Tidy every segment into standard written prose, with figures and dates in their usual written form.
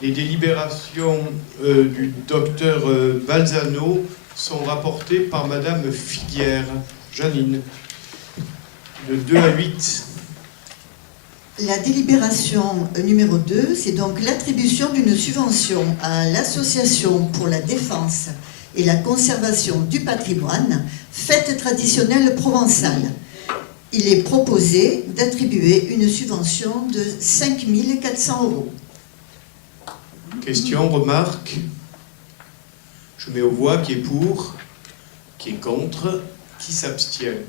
Les délibérations du docteur Balzano sont rapportées par Madame Figuière. Janine, de 2 à 8. La délibération numéro 2, c'est donc l'attribution d'une subvention à l'Association pour la défense et la conservation du patrimoine, fête traditionnelle provençale. Il est proposé d'attribuer une subvention de 5 400 €. Question, remarque. Je mets aux voix qui est pour, qui est contre, qui s'abstient.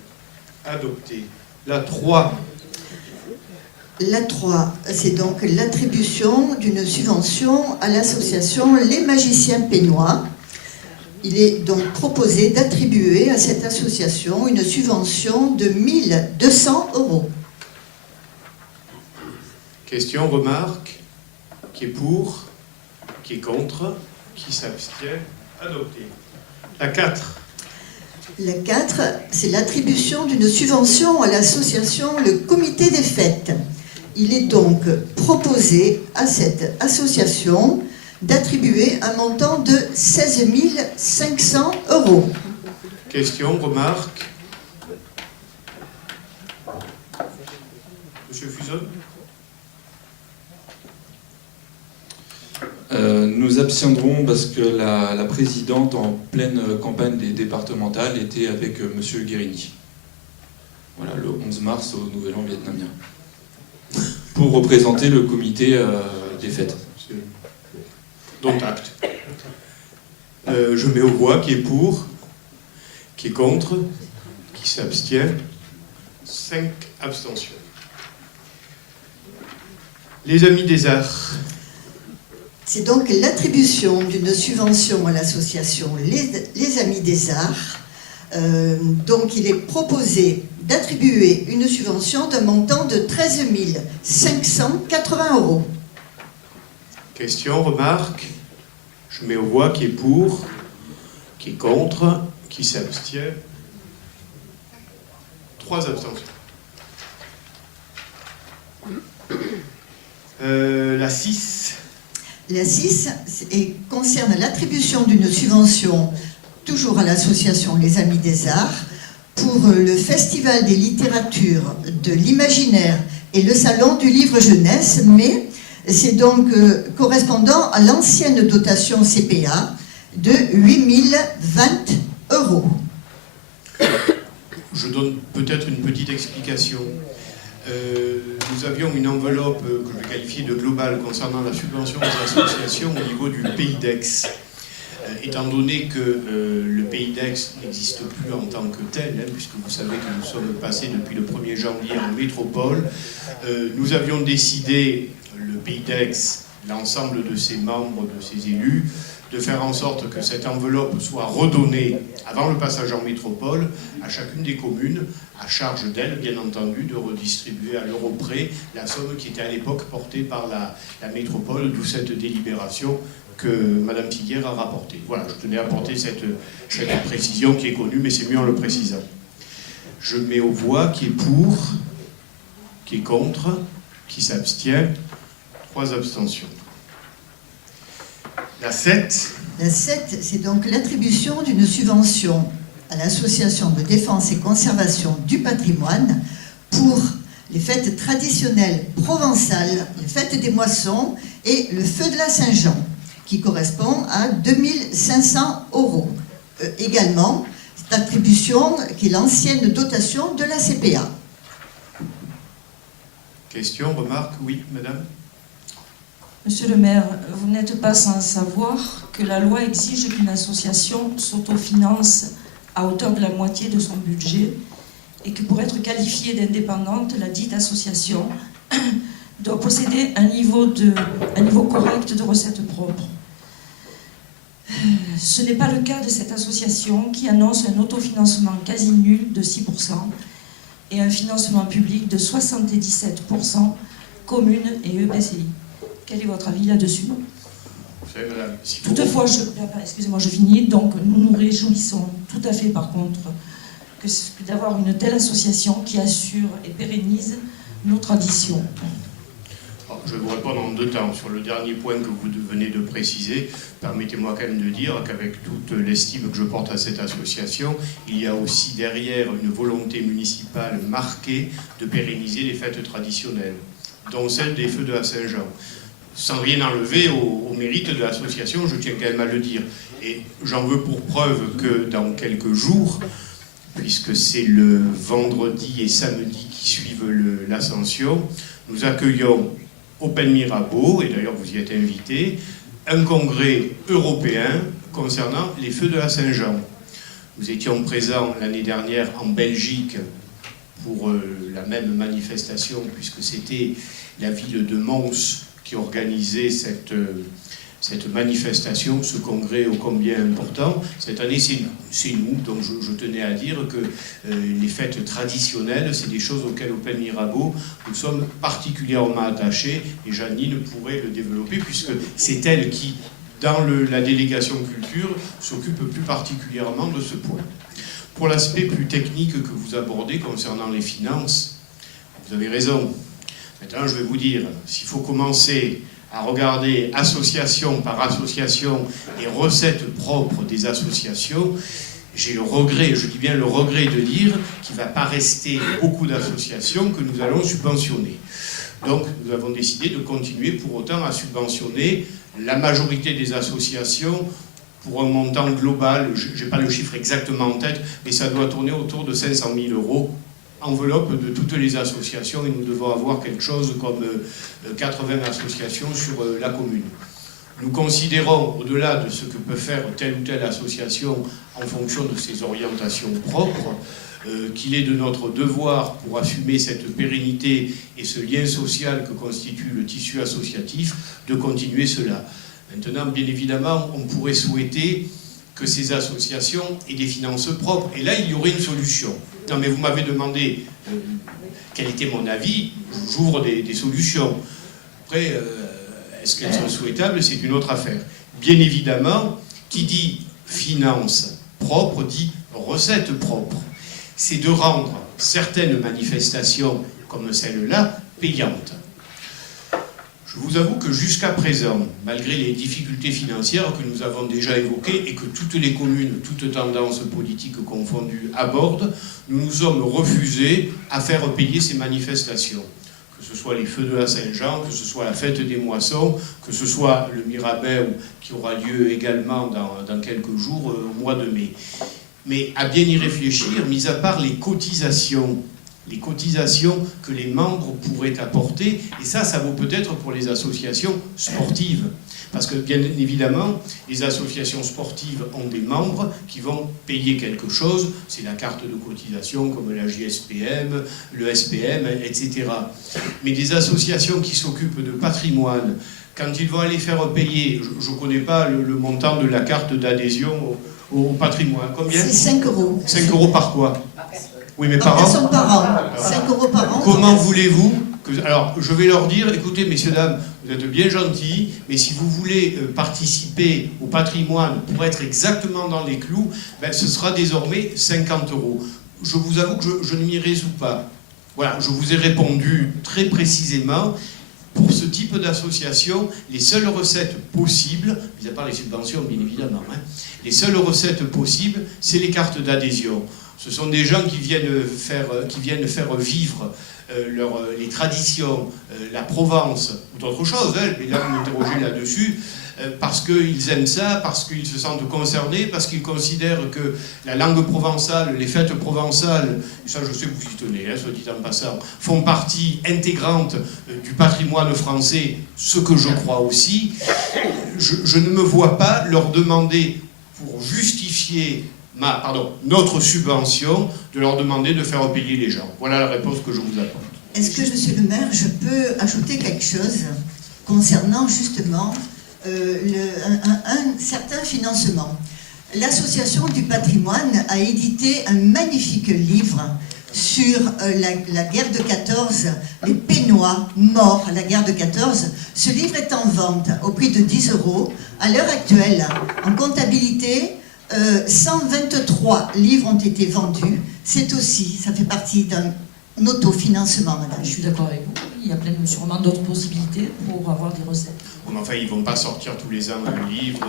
Adopté. La 3. La 3, c'est donc l'attribution d'une subvention à l'association Les Magiciens Pénois. Il est donc proposé d'attribuer à cette association une subvention de 1 200 €. Question, remarque. Qui est pour, qui est contre, qui s'abstient. Adopté. La 4. La 4, c'est l'attribution d'une subvention à l'association Le Comité des Fêtes. Il est donc proposé à cette association d'attribuer un montant de 16 500 €. Question, remarque. Monsieur Fuson. Nous abstiendrons parce que la présidente en pleine campagne des départementales était avec Monsieur Guérini. Voilà, le 11 mars au Nouvel An vietnamien. Pour représenter le comité des fêtes. Dont acte. Je mets aux voix qui est pour, qui est contre, qui s'abstient. 5 abstentions. Les Amis des Arts. C'est donc l'attribution d'une subvention à l'association Les Amis des Arts. Donc il est proposé d'attribuer une subvention d'un montant de 13 580 €. Question, remarque. Je mets aux voix qui est pour, qui est contre, qui s'abstient. 3 abstentions. La 6. La 6 concerne l'attribution d'une subvention, toujours à l'association Les Amis des Arts, pour le Festival des littératures de l'imaginaire et le Salon du livre jeunesse, mais c'est donc correspondant à l'ancienne dotation CPA de 8 020 €. Je donne peut-être une petite explication. Nous avions une enveloppe que je qualifie de globale concernant la subvention aux associations au niveau du Pays d'Aix. Étant donné que le Pays d'Aix n'existe plus en tant que tel, puisque vous savez que nous sommes passés depuis le 1er janvier en métropole, nous avions décidé, le Pays d'Aix, l'ensemble de ses membres, de ses élus, de faire en sorte que cette enveloppe soit redonnée avant le passage en métropole à chacune des communes, à charge d'elles, bien entendu, de redistribuer à l'euro près la somme qui était à l'époque portée par la métropole, d'où cette délibération que Mme Figuière a rapportée. Voilà, je tenais à apporter cette précision qui est connue, mais c'est mieux en le précisant. Je mets aux voix qui est pour, qui est contre, qui s'abstient. 3 abstentions. La 7. La 7, c'est donc l'attribution d'une subvention à l'Association de défense et conservation du patrimoine pour les fêtes traditionnelles provençales, les fêtes des moissons et le feu de la Saint-Jean, qui correspond à 2 500 €. Également, cette attribution qui est l'ancienne dotation de la CPA. Question, remarque, oui, madame. Monsieur le maire, vous n'êtes pas sans savoir que la loi exige qu'une association s'autofinance à hauteur de la moitié de son budget et que pour être qualifiée d'indépendante, la dite association doit posséder un niveau correct de recettes propres. Ce n'est pas le cas de cette association qui annonce un autofinancement quasi nul de 6% et un financement public de 77%, communes et EPCI. Quel est votre avis là-dessus? Toutefois, excusez-moi, je finis. Donc, nous nous réjouissons tout à fait, par contre, d'avoir une telle association qui assure et pérennise nos traditions. Alors, je vais vous répondre en 2 temps. Sur le dernier point que vous venez de préciser, permettez-moi quand même de dire qu'avec toute l'estime que je porte à cette association, il y a aussi derrière une volonté municipale marquée de pérenniser les fêtes traditionnelles, dont celle des feux de la Saint-Jean. Sans rien enlever au mérite de l'association, je tiens quand même à le dire. Et j'en veux pour preuve que dans quelques jours, puisque c'est le vendredi et samedi qui suivent l'Ascension, nous accueillons au Pen Mirabeau, et d'ailleurs vous y êtes invités, un congrès européen concernant les feux de la Saint-Jean. Nous étions présents l'année dernière en Belgique pour la même manifestation, puisque c'était la ville de Mons qui organisait cette manifestation, ce congrès ô combien important. Cette année, c'est nous, donc je tenais à dire que les fêtes traditionnelles, c'est des choses auxquelles au Pen Mirabeau, nous sommes particulièrement attachés, et Janine pourrait le développer, puisque c'est elle qui, dans la délégation culture, s'occupe plus particulièrement de ce point. Pour l'aspect plus technique que vous abordez concernant les finances, vous avez raison. Maintenant, je vais vous dire, s'il faut commencer à regarder association par association et recettes propres des associations, j'ai le regret, je dis bien le regret de dire qu'il ne va pas rester beaucoup d'associations que nous allons subventionner. Donc nous avons décidé de continuer pour autant à subventionner la majorité des associations pour un montant global, je n'ai pas le chiffre exactement en tête, mais ça doit tourner autour de 500 000 €. Enveloppe de toutes les associations, et nous devons avoir quelque chose comme 80 associations sur la commune. Nous considérons, au-delà de ce que peut faire telle ou telle association en fonction de ses orientations propres, qu'il est de notre devoir, pour assumer cette pérennité et ce lien social que constitue le tissu associatif, de continuer cela. Maintenant, bien évidemment, on pourrait souhaiter que ces associations aient des finances propres. Et là, il y aurait une solution. Non, mais vous m'avez demandé quel était mon avis. J'ouvre des solutions. Après, est-ce qu'elles sont souhaitables? C'est une autre affaire. Bien évidemment, qui dit finances propres dit recettes propres. C'est de rendre certaines manifestations comme celle-là payantes. Je vous avoue que jusqu'à présent, malgré les difficultés financières que nous avons déjà évoquées et que toutes les communes, toutes tendances politiques confondues abordent, nous nous sommes refusés à faire payer ces manifestations. Que ce soit les feux de la Saint-Jean, que ce soit la fête des moissons, que ce soit le Mirabeau qui aura lieu également dans quelques jours, au mois de mai. Mais à bien y réfléchir, mis à part les cotisations que les membres pourraient apporter, et ça vaut peut-être pour les associations sportives. Parce que, bien évidemment, les associations sportives ont des membres qui vont payer quelque chose, c'est la carte de cotisation comme la JSPM, le SPM, etc. Mais des associations qui s'occupent de patrimoine, quand ils vont aller faire payer, je ne connais pas le montant de la carte d'adhésion au patrimoine, combien? C'est 5 €. 5 € par quoi? Oui, mais par an. Personne par an. 5 € par an. Comment voulez-vous que... Alors, je vais leur dire, écoutez, messieurs, dames, vous êtes bien gentils, mais si vous voulez participer au patrimoine pour être exactement dans les clous, ben, ce sera désormais 50 €. Je vous avoue que je ne m'y résous pas. Voilà, je vous ai répondu très précisément. Pour ce type d'association, les seules recettes possibles, mis à part les subventions, bien évidemment, les seules recettes possibles, c'est les cartes d'adhésion. Ce sont des gens qui viennent faire vivre les traditions, la Provence, ou d'autres choses, mais là vous m'interrogez là-dessus, parce qu'ils aiment ça, parce qu'ils se sentent concernés, parce qu'ils considèrent que la langue provençale, les fêtes provençales, et ça je sais que vous y tenez, soit dit en passant, font partie intégrante du patrimoine français, ce que je crois aussi. Je ne me vois pas leur demander, pour justifier notre subvention, de leur demander de faire payer les gens. Voilà la réponse que je vous apporte. Est-ce que, monsieur le maire, je peux ajouter quelque chose concernant justement un certain financement? L'association du patrimoine a édité un magnifique livre sur la guerre de 14, les Pénois morts à la guerre de 14. Ce livre est en vente au prix de 10 €. À l'heure actuelle, en comptabilité, 123 livres ont été vendus. C'est aussi, ça fait partie d'un autofinancement, madame. Je suis d'accord avec vous. Il y a sûrement d'autres possibilités pour avoir des recettes. Bon, enfin, ils ne vont pas sortir tous les ans un livre.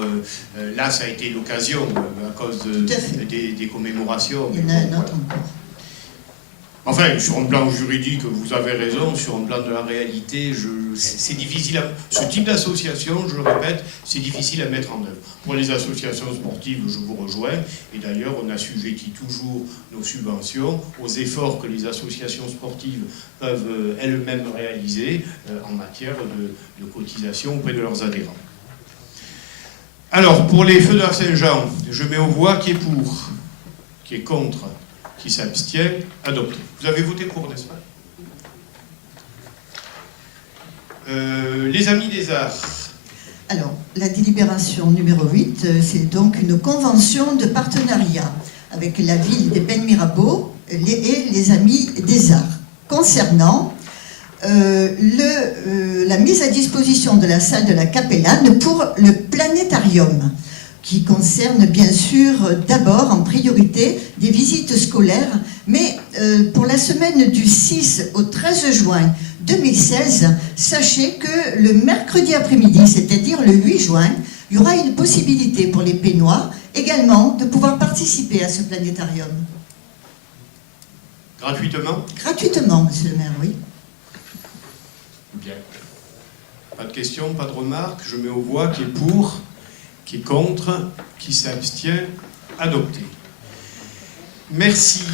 Là, ça a été l'occasion à cause des commémorations. Il y en a un autre encore. Enfin, sur un plan juridique, vous avez raison. Sur un plan de la réalité, c'est difficile. Ce type d'association, je le répète, c'est difficile à mettre en œuvre. Pour les associations sportives, je vous rejoins. Et d'ailleurs, on assujettit toujours nos subventions aux efforts que les associations sportives peuvent elles-mêmes réaliser en matière de cotisation auprès de leurs adhérents. Alors, pour les feux de la Saint-Jean, je mets aux voix qui est pour, qui est contre, qui s'abstient, adopté. Vous avez voté pour, n'est-ce pas? Les Amis des Arts. Alors, la délibération numéro 8, c'est donc une convention de partenariat avec la ville des Pennes Mirabeau et les Amis des Arts concernant la mise à disposition de la salle de la Capellane pour le planétarium, qui concerne bien sûr d'abord en priorité des visites scolaires, mais pour la semaine du 6 au 13 juin 2016, sachez que le mercredi après-midi, c'est-à-dire le 8 juin, il y aura une possibilité pour les Pénois également de pouvoir participer à ce planétarium. Gratuitement? Gratuitement, monsieur le maire, oui. Bien. Pas de questions, pas de remarques. Je mets aux voix qui est pour, qui est contre, qui s'abstient, adopté. Merci.